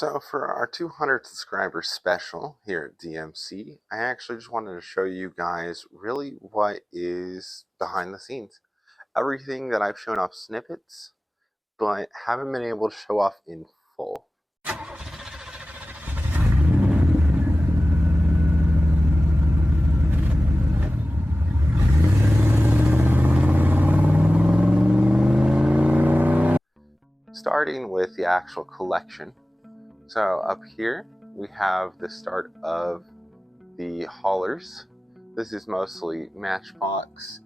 So for our 200 subscriber special here at D.M.C, I actually just wanted to show you guys really what is behind the scenes. Everything that I've shown off snippets, but haven't been able to show off in full. Starting with the actual collection. So up here we have the start of the haulers. This is mostly Matchbox,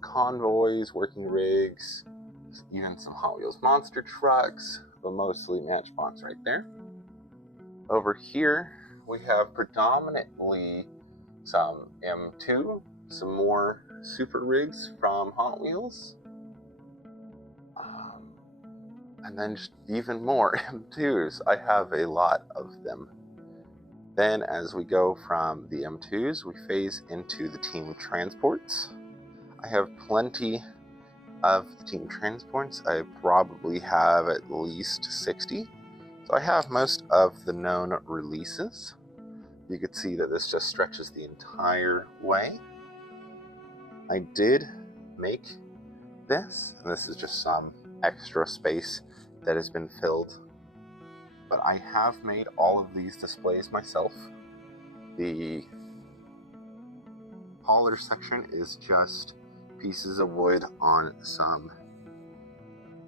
convoys, working rigs, even some Hot Wheels monster trucks, but mostly Matchbox right there. Over here we have predominantly some M2, some more super rigs from Hot Wheels, and then just even more M2s. I have a lot of them. Then as we go from the M2s, we phase into the team transports. I have plenty of the team transports. I probably have at least 60. So I have most of the known releases. You could see that this just stretches the entire way. I did make this, and this is just some extra space that has been filled. But I have made all of these displays myself. The hauler section is just pieces of wood on some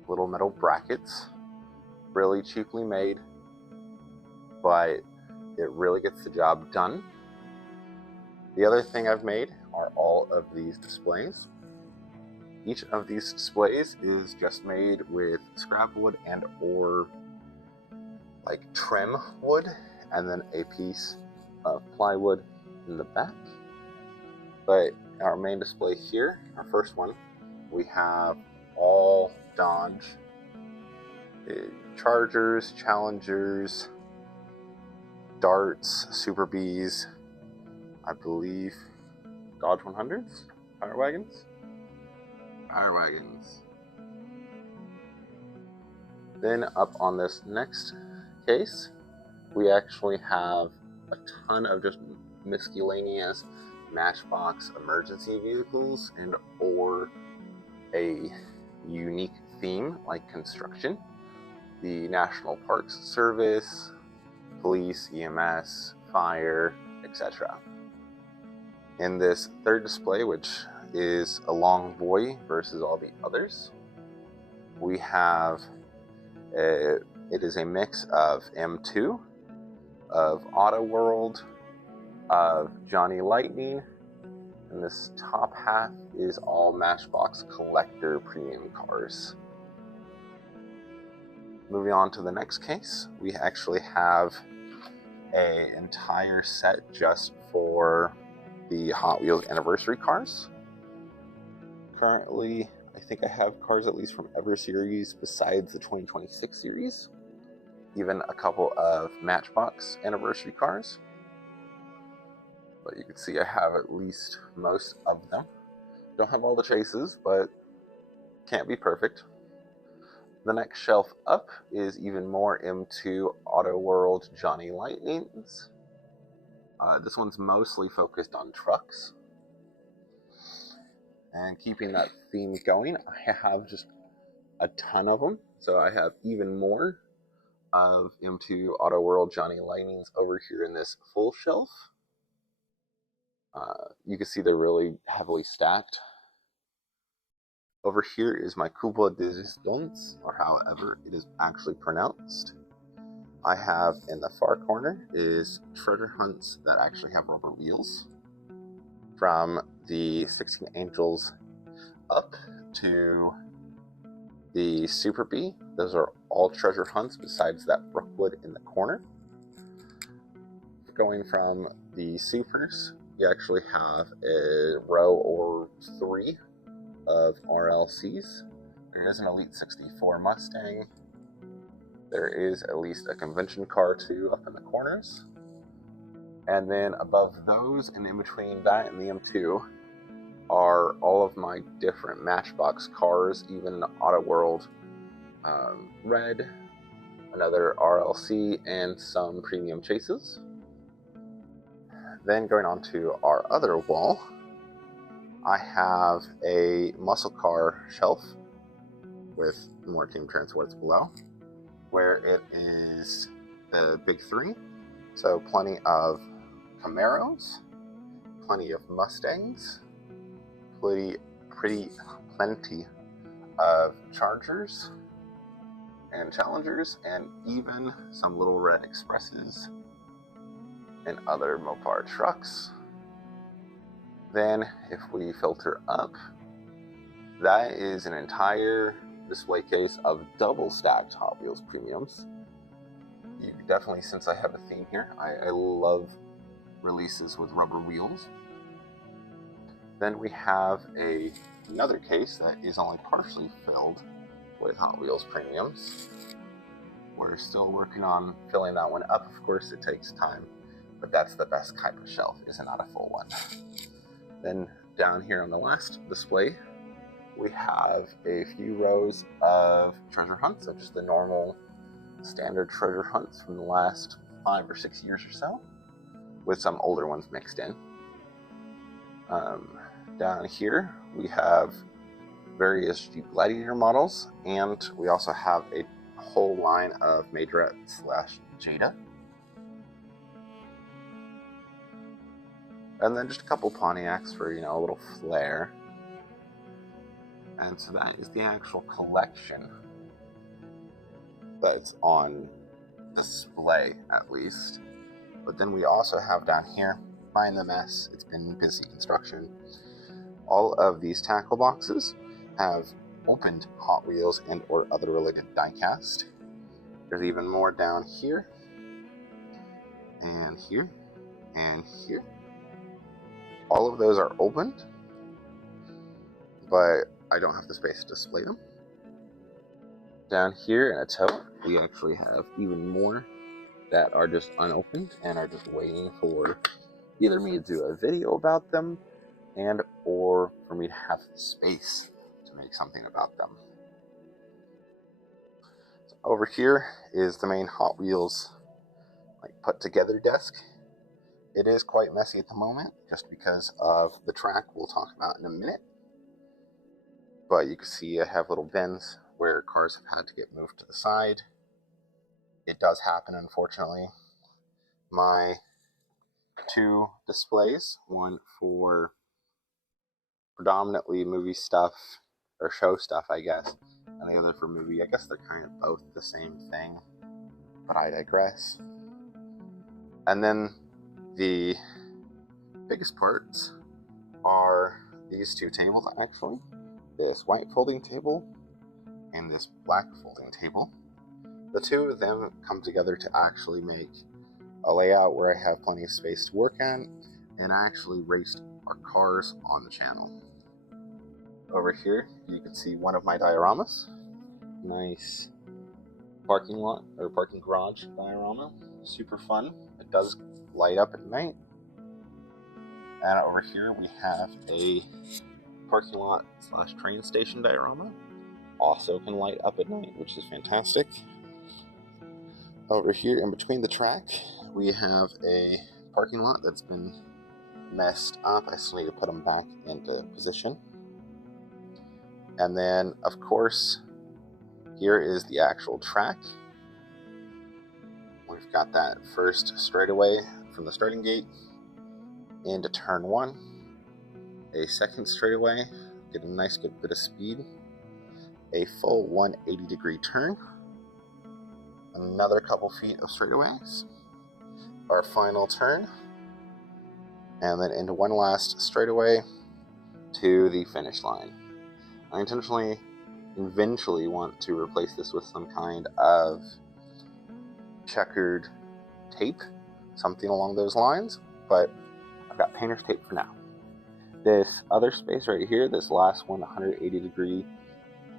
little metal brackets. Really cheaply made, but it really gets the job done. The other thing I've made are all of these displays. Each of these displays is just made with scrap wood and or like trim wood, and then a piece of plywood in the back. But our main display here, our first one, we have all Dodge Chargers, Challengers, Darts, Super Bees, I believe Dodge 100s, Fire Wagons. Then up on this next case, we actually have a ton of just miscellaneous Matchbox emergency vehicles and or a unique theme like construction, the National Parks Service, police, EMS, fire, etc. In this third display, which is a long boy versus all the others, we have it is a mix of M2, of Auto World, of Johnny Lightning, and this top half is all Matchbox collector premium cars. Moving on to the next case, we actually have an entire set just for the Hot Wheels anniversary cars. Currently, I think I have cars at least from every series besides the 2026 series. Even a couple of Matchbox anniversary cars. But you can see I have at least most of them. Don't have all the chases, but can't be perfect. The next shelf up is even more M2 Auto World Johnny Lightnings. This one's mostly focused on trucks. And keeping that theme going, I have just a ton of them. So I have even more of M2 Auto World Johnny Lightnings over here in this full shelf. You can see they're really heavily stacked. Over here is my Cuba de Resistance, or however it is actually pronounced. I have in the far corner is treasure hunts that actually have rubber wheels. From the 16 Angels up to the Super Bee, those are all treasure hunts besides that Brookwood in the corner. Going from the Supers, we actually have a row or three of RLCs. There is an Elite 64 Mustang. There is at least a convention car too up in the corners. And then above those and in between that and the M2 are all of my different Matchbox cars, even Auto World Red, another RLC, and some premium chases. Then going on to our other wall, I have a muscle car shelf with more Team Transports below, where it is the big three. So plenty of Camaros, plenty of Mustangs, plenty of Chargers and Challengers, and even some little red Expresses and other Mopar trucks. Then if we filter up, that is an entire display case of double stacked Hot Wheels premiums. You definitely sense I have a theme here. I love releases with rubber wheels. Then we have another case that is only partially filled with Hot Wheels premiums. We're still working on filling that one up. Of course, it takes time, but that's the best type of shelf, is not a full one. Then down here on the last display, we have a few rows of treasure hunts, so just the normal standard treasure hunts from the last 5 or 6 years or so, with some older ones mixed in. Down here we have various Jeep Gladiator models, and we also have a whole line of Majorette / Jada. And then just a couple Pontiacs for, a little flair. And so that is the actual collection that's on display, at least. But then we also have down here, mind the mess, it's been busy construction. All of these tackle boxes have opened Hot Wheels and or other related diecast. There's even more down here, and here, and here. All of those are opened, but I don't have the space to display them. Down here in a tote, we actually have even more that are just unopened and are just waiting for either me to do a video about them and or for me to have the space to make something about them. So over here is the main Hot Wheels put together desk. It is quite messy at the moment just because of the track we'll talk about in a minute. But you can see I have little bins where cars have had to get moved to the side. It does happen, unfortunately. My 2 displays, one for predominantly movie stuff, or show stuff, I guess, and the other for movie. I guess they're kind of both the same thing, but I digress. And then the biggest parts are these 2 tables, actually. This white folding table and this black folding table. The 2 of them come together to actually make a layout where I have plenty of space to work on, and I actually raced our cars on the channel. Over here, you can see one of my dioramas. Nice parking lot, or parking garage diorama. Super fun. It does light up at night. And over here we have a parking lot / train station diorama. Also can light up at night, which is fantastic. Over here in between the track, we have a parking lot that's been messed up. I still need to put them back into position. And then, of course, here is the actual track. We've got that first straightaway from the starting gate into turn 1. A second straightaway, get a nice good bit of speed. A full 180-degree turn. Another couple feet of straightaways. Our final turn. And then into one last straightaway to the finish line. I intentionally eventually want to replace this with some kind of checkered tape, something along those lines, but I've got painter's tape for now. This other space right here, this last one, 180-degree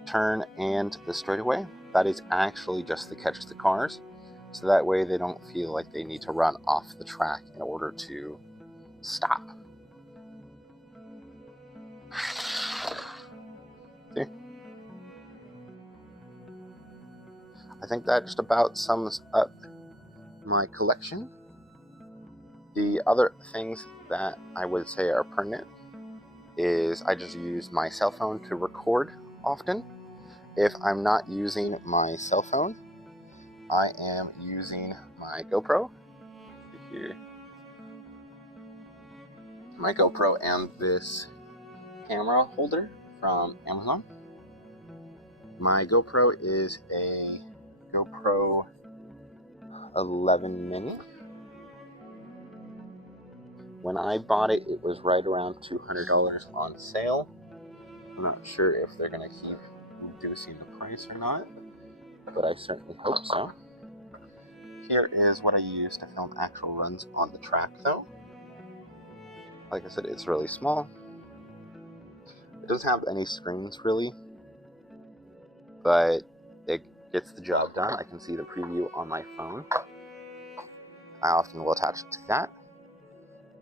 turn and the straightaway, that is actually just to catch the cars, so that way they don't feel like they need to run off the track in order to stop. See? I think that just about sums up my collection. The other things that I would say are pertinent is I just use my cell phone to record often. If I'm not using my cell phone, I am using my GoPro. Here, my GoPro and this camera holder from Amazon. My GoPro is a GoPro 11 mini. When I bought it, it was right around $200 on sale. I'm not sure if they're going to keep reducing the price or not, but I certainly hope so. Here is what I use to film actual runs on the track though. Like I said, it's really small. It doesn't have any screens really, but it gets the job done. I can see the preview on my phone. I often will attach it to that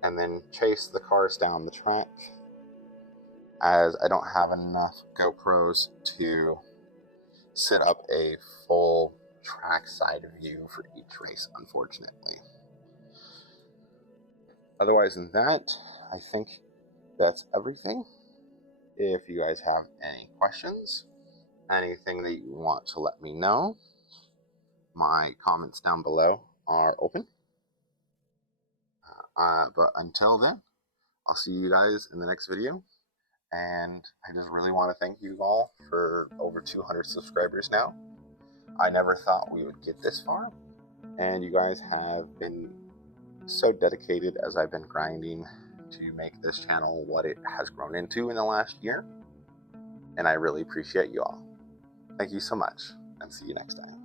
and then chase the cars down the track, as I don't have enough GoPros to set up a full track side view for each race, unfortunately. Otherwise than that, I think that's everything. If you guys have any questions, anything that you want to let me know, my comments down below are open. But until then, I'll see you guys in the next video. And I just really want to thank you all for over 200 subscribers now. I never thought we would get this far, and you guys have been so dedicated as I've been grinding to make this channel what it has grown into in the last year, and I really appreciate you all. Thank you so much, and see you next time.